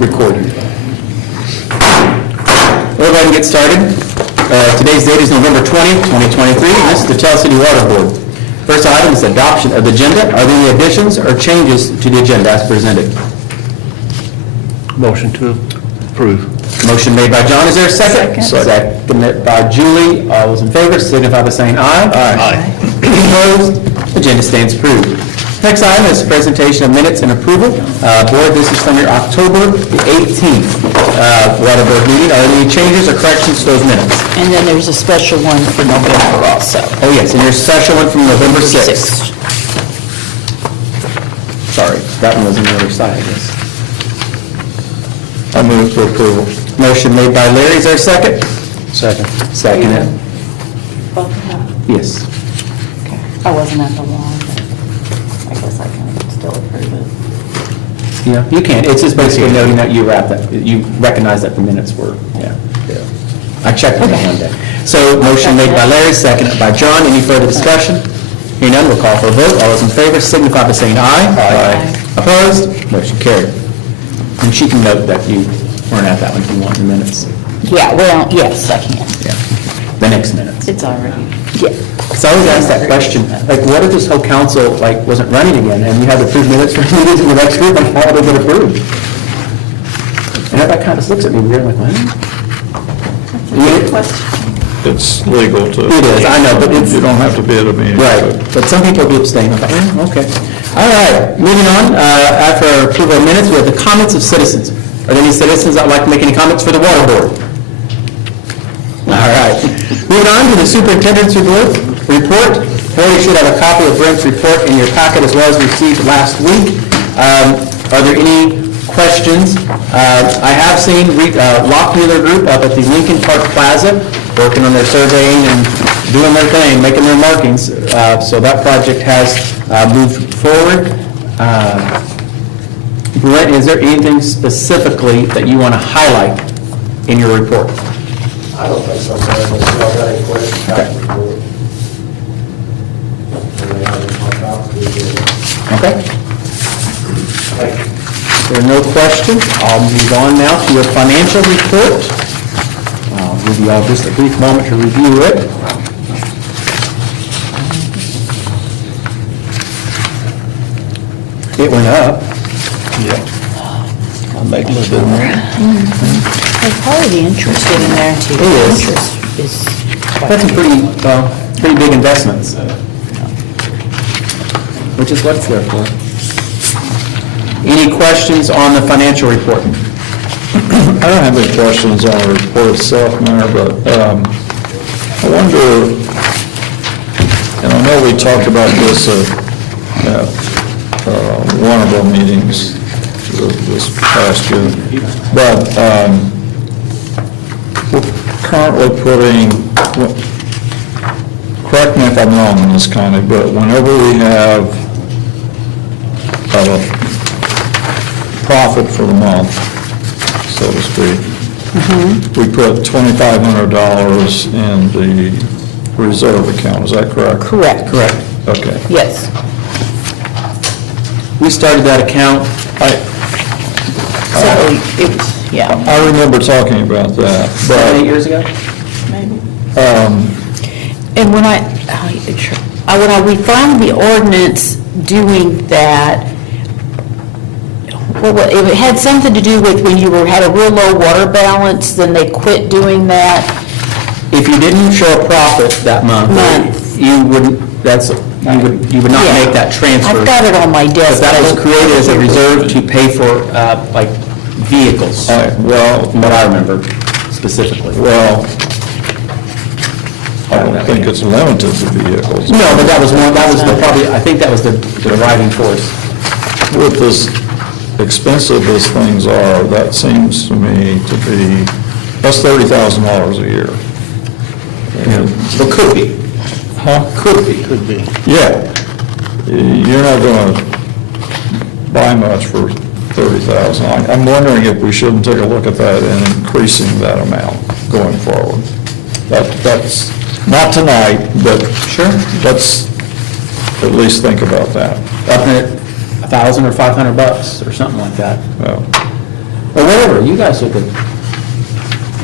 recording. We'll go ahead and get started. Today's date is November 20th, 2023, and this is the Tell City Water Board. First item is adoption of the agenda. Are there any additions or changes to the agenda as presented? Motion to approve. Motion made by John. Is there a second? Seconded by Julie. All those in favor signify by saying aye. Aye. Any opposed? Agenda stands approved. Next item is presentation of minutes and approval. Board, this is from your October the 18th Water Board meeting. Are there any changes or corrections to those minutes? And then there's a special one for November also. Oh, yes, and your special one from November 6th. Sorry, that one was on the other side, I guess. I move for approval. Motion made by Larry. Is there a second? Second. Seconded. Both of them? Yes. Okay. I wasn't at the one, but I guess I can still approve it. Yeah, you can. It's just basically noting that you recognize that the minutes were, yeah. I checked them one day. So motion made by Larry, seconded by John. Any further discussion? Hearing none, we'll call for a vote. All those in favor signify by saying aye. Aye. Opposed? Motion carried. And she can note that you weren't at that one if you want in the minutes. Yeah, well, yes, I can. Yeah, the next minutes. It's already, yeah. So I always ask that question, like, what if this whole council, like, wasn't running again, and we had the approved minutes for meetings in the next group, like, how would it get approved? And everybody kind of looks at me weird, like, what? It's legal to. It is, I know, but it's. You don't have to be at a meeting. Right, but some people do abstain. I'm like, okay. All right, moving on, after our approval of minutes, we have the comments of citizens. Are there any citizens that would like to make any comments for the water board? All right. Moving on to the superintendent's report. You should have a copy of Brent's report in your packet as well as received last week. Are there any questions? I have seen Lockmuller Group up at the Lincoln Park Plaza working on their surveying and doing their thing, making their markings. So that project has moved forward. Brent, is there anything specifically that you want to highlight in your report? I don't think so, Mayor, but still got any questions about the report. Okay. If there are no questions, I'll move on now to your financial report. I'll give you all just a brief moment to review it. It went up. I'll make a little bit more. There's probably the interest in there too. It is. Interest is That's some pretty big investments, which is what it's there for. Any questions on the financial report? I don't have any questions on the report itself, Mayor, but I wonder, and I know we talked about this at one of our meetings this past year, but we're currently putting, correct me if I'm wrong in this, Connie, but whenever we have a profit for the month, so to speak, we put $2,500 in the reserve account, is that correct? correct. Correct. Okay. Yes. We started that account, So it was, yeah, I remember talking about that, 7, 8 years ago? maybe. And when we found the ordinance doing that, well, it had something to do with when you had a real low water balance, then they quit doing that. If you didn't show a profit that month, you wouldn't, you would not Yeah. make that transfer. I've got it on my But desk. that was created as a reserve to pay for, like, vehicles. All right, well, From what I remember specifically. well, I don't think it's limited to vehicles. No, but that was probably, I think that was the driving force. With as expensive as things are, that seems to me to be, that's $30,000 a year. Well, could be. Huh? Could be. Could be. Yeah. You're not going to buy much for $30,000. I'm wondering if we shouldn't take a look at that and increasing that amount going forward. That's, not tonight, but Sure. let's at least think about that. Up at $1,000 or $500 or something like that. Well, or whatever, you guys are good.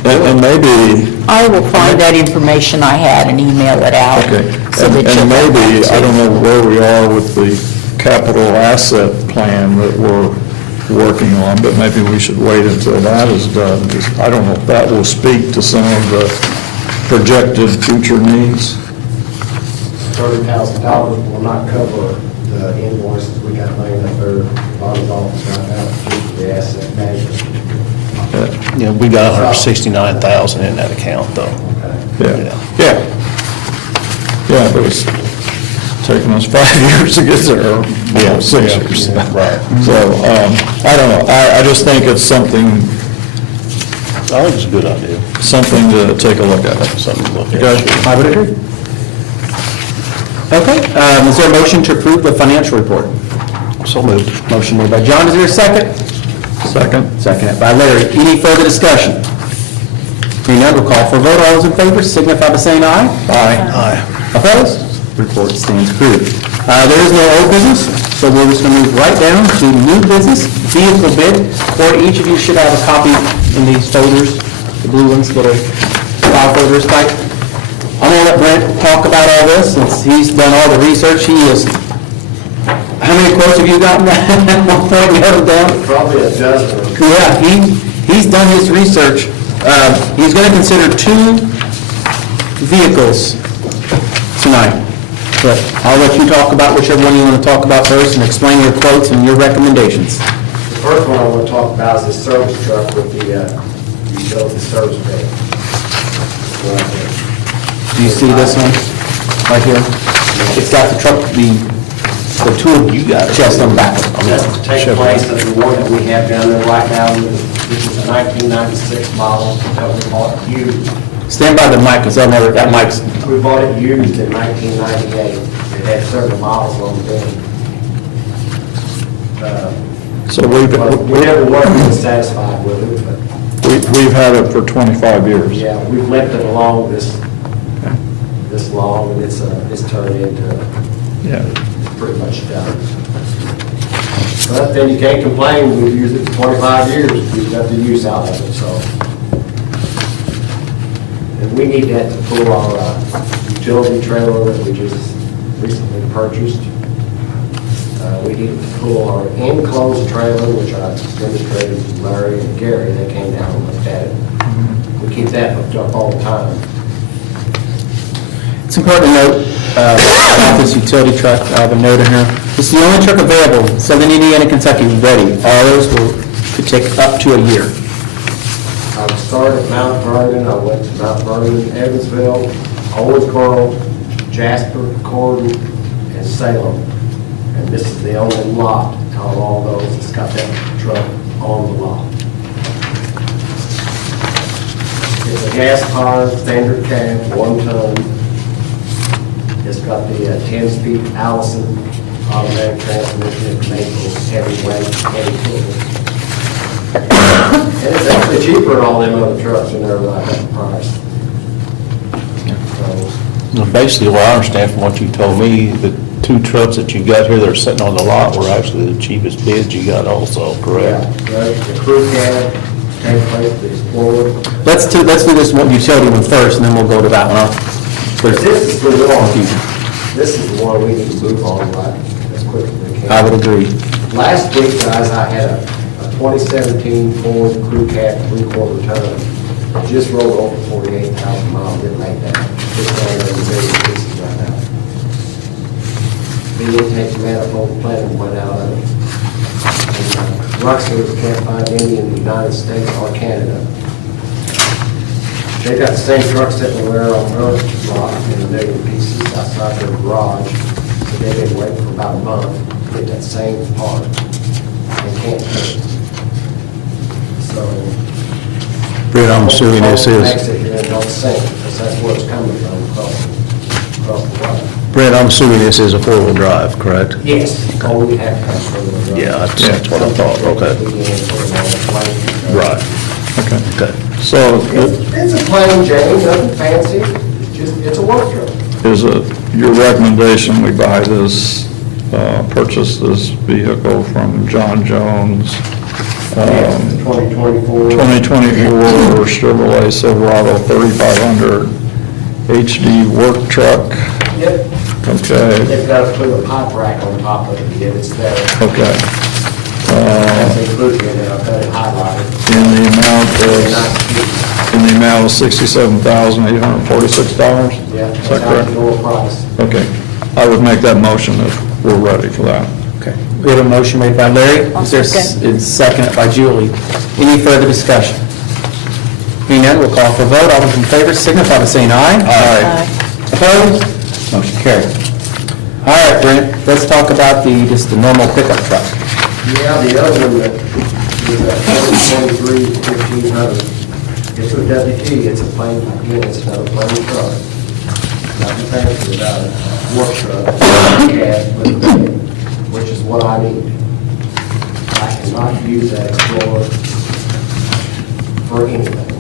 And maybe, I will find that information I had and email it out. okay, so that you'll and have maybe, that I too. don't know where we are with the capital asset plan that we're working on, but maybe we should wait until that is done, because I don't know if that will speak to some of the projected future needs. $30,000 will not cover the invoices we got laying up there, Bob's office right now, for the asset management. Yeah, we got 169,000 in that account, though. Okay. Yeah. Yeah, but it's taken us 5 years to get there, or 6 years. Right. So, I don't know, I just think it's something I think it's a good idea, to take a look at. something to look at. Okay. I would agree. Okay, is there a motion to approve the financial report? So moved. Motion made by John, is there a second? Second? Seconded by Larry. Any further discussion? Hearing none, we'll call for a vote. All those in favor signify by saying aye. Aye. Opposed? Report stands approved. There is no old business, so we're just going to move right down to new business, vehicle bid. Or each of you should have a copy in these folders, the blue ones, little file folders type. I'm going to let Brent talk about all this, since he's done all the research. He is, how many quotes have you gotten at one point? You have them down? Probably a dozen. Yeah, he's done his research. He's going to consider 2 vehicles tonight. But I'll let you talk about whichever one you want to talk about first and explain your quotes and your recommendations. The first one I want to talk about is the service truck with the utility service bay. Do you see this one right here? It's got the truck, the tool chest on the back. That's to take place of the one that we have down there right now. This is a 1996 model that we bought used. Stand by the mic, because that mic's, We bought it used in 1998. It had certain models on the bin. So We never were satisfied with it, but we've had it for 25 years. yeah, we've left it along this long, and it's turned into, Yeah. it's pretty much done. But then you can't complain, we've used it for 25 years, we've got the use out of it, so. And we need that to pull our utility trailer that we just recently purchased. We need to pull our enclosed trailer, which I demonstrated to Larry and Gary, they came down and looked at it. We keep that hooked up all the time. it's important to note, about this utility truck, I have a note in here. This is the only truck available, Southern Indiana, Kentucky, ready. All those could take up to a year. I started at Mount Vernon, I went to Mount Vernon, Evansville, Owensboro, Jasper, Corden, and Salem. And this is the only lot out of all those that's got that truck on the lot. It's a gas-powered standard cab, 1 ton. It's got the 10-speed Allison automatic transmission. It makes heavy weight, heavy tools. And it's actually cheaper than all them other trucks in there like that price. So, Basically, what I understand from what you told me, the 2 trucks that you got here that are sitting on the lot were actually the cheapest bids you got also, yeah, correct? the crew cab, tank plate, the Explorer. Let's do this one utility one first, and then we'll go to that one. This is the one, this is the one we need to move on right as quick as we can. I would agree. Last week, guys, I had a 2017 Ford Crew Cab 3/4 ton. It just rolled over 48,000 miles, didn't make that. It's on there in million pieces right now. The intake manifold plant went out of it. And Ruxers can't find any in the United States or Canada. They've got the same truck sitting there on their lot in a million pieces outside their garage. So they've been waiting for about a month to get that same part. They can't get it. So. Brett, I'm assuming this is, Makes it here and don't sink, because that's where it's coming from, across the water. Brett, I'm assuming this is a 4-wheel drive, correct? Yes. Oh, we have to come from the. Yeah, that's what I thought, okay. Right. Okay. Okay. So It's a plain Jane, nothing fancy, it's just, it's a work truck. is it your recommendation we buy this, purchase this vehicle from John Jones 2024. 2024 Chevrolet Silverado 3500 HD work truck. Yep. Okay, They've got to put a pipe rack on top of it, yet it's there. okay. That's included in it, I've got it highlighted. In the amount Very of, nice. in the amount of $67,846? Yeah, Is that's that our correct? lower price. Okay. I would make that motion if we're ready for that. Okay. We have a motion made by Larry. I'll Is there second. It's seconded by Julie. Any further discussion? Hearing none, we'll call for a vote. All those in favor signify by saying aye. Aye. Opposed? Motion carried. All right, Brent, let's talk about just the normal pickup truck. Yeah, the other one that is a 2023 1500. It's a WT, it's a plain, again, it's another plain truck. Nothing fancy about it, work truck, cab, but a bed, which is what I need. I cannot use that Explorer for anything.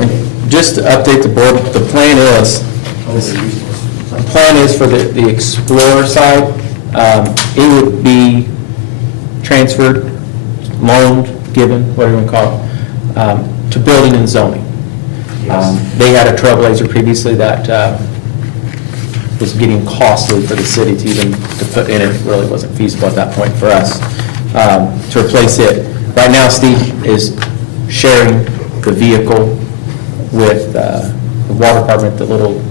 And just to update the board, the plan is, Totally useless. the plan is for the Explorer side, it would be transferred, loaned, given, whatever you want to call it, to building and zoning. Yes. They had a Trailblazer previously that was getting costly for the city to even to put in. It really wasn't feasible at that point for us to replace it. Right now, Steve is sharing the vehicle with the water department, the little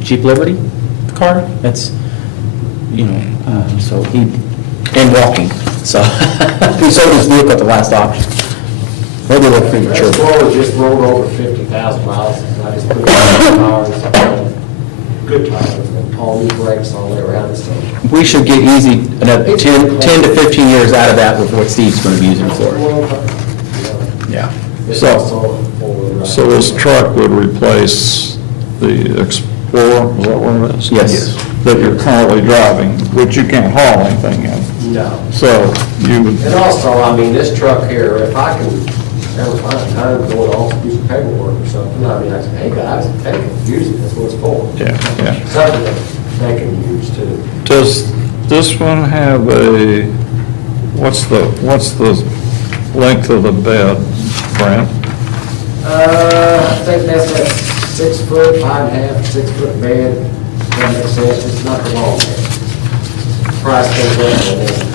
Jeep Liberty car. That's, so and walking. So he sold his vehicle at the last auction. Maybe a little That premature. Explorer just rolled over 50,000 miles, and I just put it on the tires, good tires, and all new brakes all the way around, so. We should get easy another 10 to 15 years out of that with what Steve's going to be using it for. Yeah. It's So- also four-wheel drive. So this truck would replace the Explorer, is that what it is? Yes. That you're currently driving, which you can't haul anything in. No. So you would, And also, I mean, this truck here, if I can ever find time to go and also do some paperwork or something, I mean, I say, hey, guys, take it, use it, that's what it's for. yeah. Something that they can use too. Does this one have what's the length of the bed, Brent? I think that's that 6 foot, 5.5, 6 foot bed, that makes sense, it's not the long bed. Price goes up and then.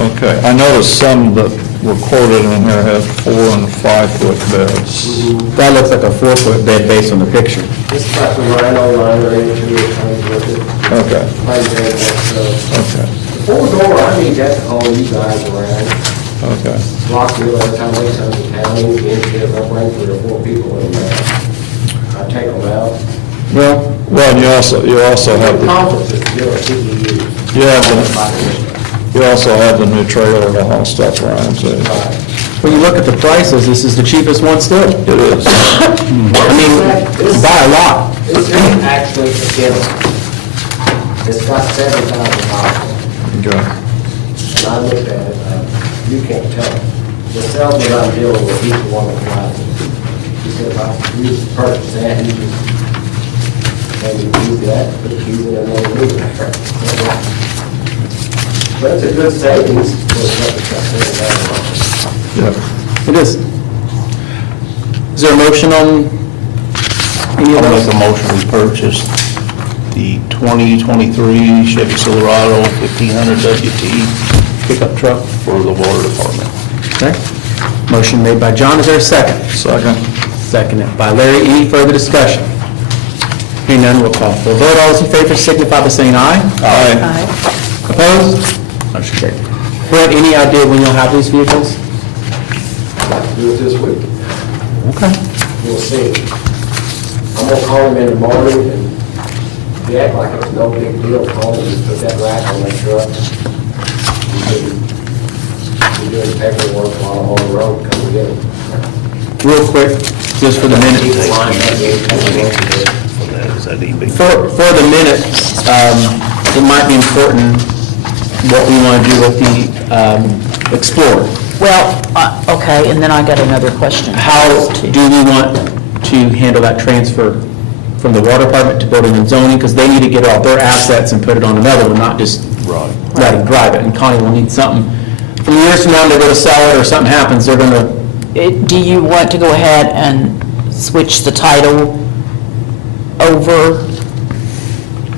Okay, I noticed some that were quoted in here had 4 and 5 foot beds. That looks like a 4-foot bed based on the picture. This is like the Rhino liner into it, comes with it. Okay, Plain bed, so. okay, The four-door, I need that to haul you guys around. okay. Rockville, every time they come to town, Instead, I'll bring 3 or 4 people in there. I take them out. Well, and you also have the, Conferences, you know, CEUs. you also have the new trailer to haul stuff around too. When you look at the prices, this is the cheapest one still. It is. I mean, by a lot. This is actually a given. It's got 7,000 miles on it. Okay. And I looked at it, you can't tell. The salesman I'm dealing with, he's the one that drives it. He said, if I use purchase that, he just, maybe use that, put the keys in and then move it. But it's a good savings for what it's got 7,000 miles. Yeah. It is. Is there a motion on any of I'll those? make a motion we purchase the 2023 Chevy Silverado 1500 WT pickup truck for the water department. Okay. Motion made by John, is there a second? Second. Seconded by Larry, any further discussion? Hearing none, we'll call for a vote. All those in favor signify by saying aye. Aye. Opposed? Motion carried. Brent, any idea when you'll have these vehicles? I'd like to do it this week. Okay. We'll see. I'm gonna call him in the morning, and he act like it's no big deal, call him, just put that rack on that truck. We're doing paperwork while I'm on the road, come get him. Real quick, just for the minute. Keep the line, that gate, come get him. Is that EB? For the minute, it might be important what we want to do with the Explorer. Well, okay, and then I got another question. How do we want to handle that transfer from the water department to building and zoning? Because they need to get all their assets and put it on another one, not just Right. rather than drive it. And Connie will need something, from years from now, they go to sell it, or something happens, they're gonna, Do you want to go ahead and switch the title over?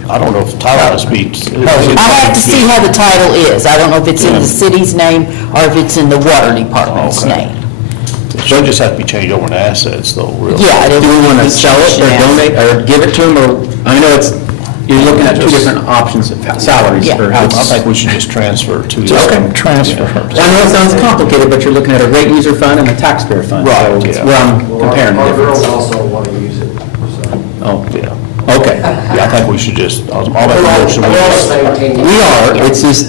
I don't know if Tyler speaks. I have to see how the title is. I don't know if it's in the city's name or if it's in the water department's Okay. name. She'll just have to be changed over to assets though, really. Yeah, do we wanna sell it, or Yeah. donate, or give it to them, or, I know it's, you're looking at two different options, salaries, Yeah. or how I it's. think we should just transfer to. Okay. Transfer. I know it sounds complicated, but you're looking at a rate user fund and a taxpayer fund. Right, So it's yeah. where I'm Well, comparing the our girls difference. also want to use it, so. Oh, Yeah, okay. yeah, I think we should just, I'll make a We're all motion. the same team. We are, it's just,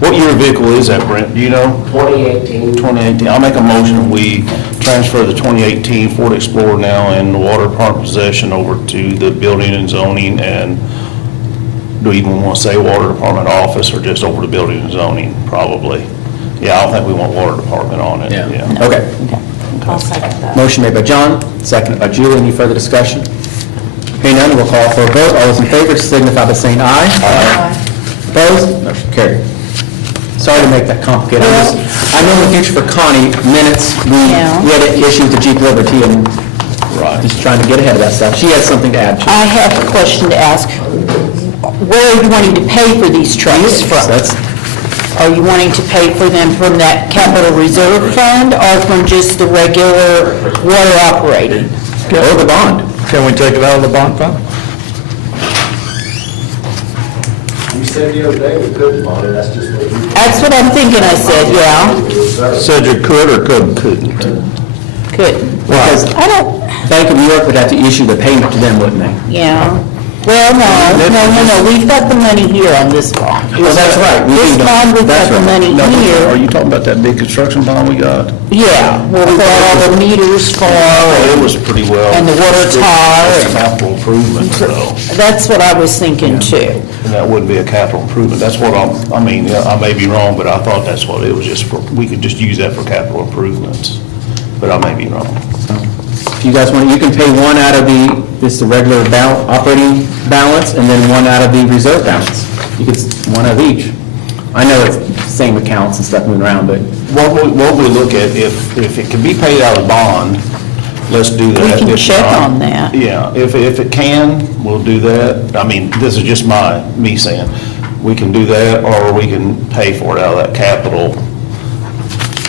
What year vehicle is that, Brent, do you know? 2018. 2018, I'll make a motion, we transfer the 2018 Ford Explorer now in the water department possession over to the building and zoning, and do we even want to say water department office, or just over to building and zoning, probably? Yeah, I don't think we want water department on it, yeah, yeah. okay. Okay. I'll second that. Motion made by John, seconded by Julie. Any further discussion? Hearing none, we'll call for a vote. All those in favor signify by saying aye. Aye. Opposed? Motion carried. Sorry to make that complicated. I know in the future for Connie, minutes, Yeah. we had an issue with the Jeep Liberty, and Right. just trying to get ahead of that stuff. She has something to add to. I have a question to ask. Where are you wanting to pay for these trucks from? That's, Are you wanting to pay for them from that capital reserve fund or from just the regular water operating? or the bond. Can we take it out of the bond fund? You said the other day we couldn't bond it, that's just what you. That's what I'm thinking, I said, yeah, Reserve. Said you could or couldn't? Couldn't. couldn't. Because I don't, Bank of New York would have to issue the payment to them, wouldn't they? yeah. Well, no, we've got the money here on this bond. Well, that's right. We This do. bond, we've That's got the right. money No, here. Are you talking about that big construction bond we got? Yeah, where we got all the meters for, Oh, it was pretty well. And the water tower It's and- Capital improvement, though. that's what I was thinking too. And that wouldn't be a capital improvement. That's what I mean, yeah, I may be wrong, but I thought that's what it was, just for, we could just use that for capital improvements. But I may be wrong. If you guys want, you can pay one out of the regular operating balance, and then one out of the reserve balance. You could, one of each. I know it's same accounts and stuff moving around, but What we look at, if it can be paid out of bond, let's do that. We can If check not- on that. Yeah, if it can, we'll do that. I mean, this is just me saying, we can do that, or we can pay for it out of that capital,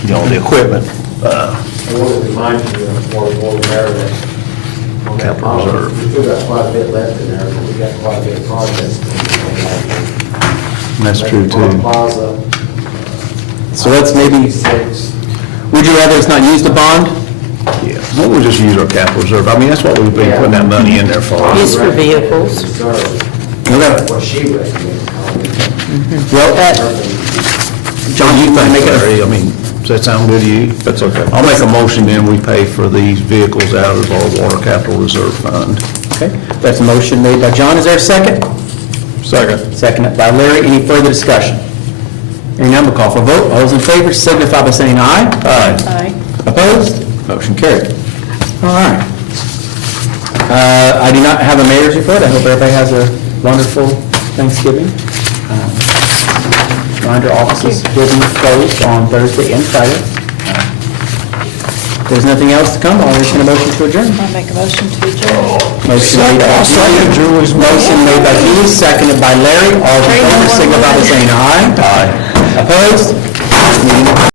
the equipment, I want to remind you of one there that on that Capital policy, reserve. we still got quite a bit left in there, but we got quite a bit of projects. That's true, too. Plaza, so let's maybe, 6. would you rather us not use the bond? Yeah, well, we'll just use our capital reserve. I mean, that's what we've been putting that money in there for. Use for vehicles. Reserve, Okay. what she recommended. Well, John, you can make it, Larry, I mean, does that sound good to you? That's okay. I'll make a motion, then we pay for these vehicles out of our water capital reserve fund. okay, that's a motion made by John, is there a second? Second. Seconded by Larry, any further discussion? Hearing none, we'll call for a vote, all those in favor signify by saying aye. Aye. Opposed? Motion carried. All right. I do not have a mayor's report. I hope everybody has a wonderful Thanksgiving. Reminder, offices will be closed on Thursday and Friday. If there's nothing else to come, I'll entertain a motion to adjourn. I'll make a motion to adjourn. Motion made by Julie. Motion made by Julie, seconded by Larry. All in favor signify by saying aye. Aye. Opposed? Meeting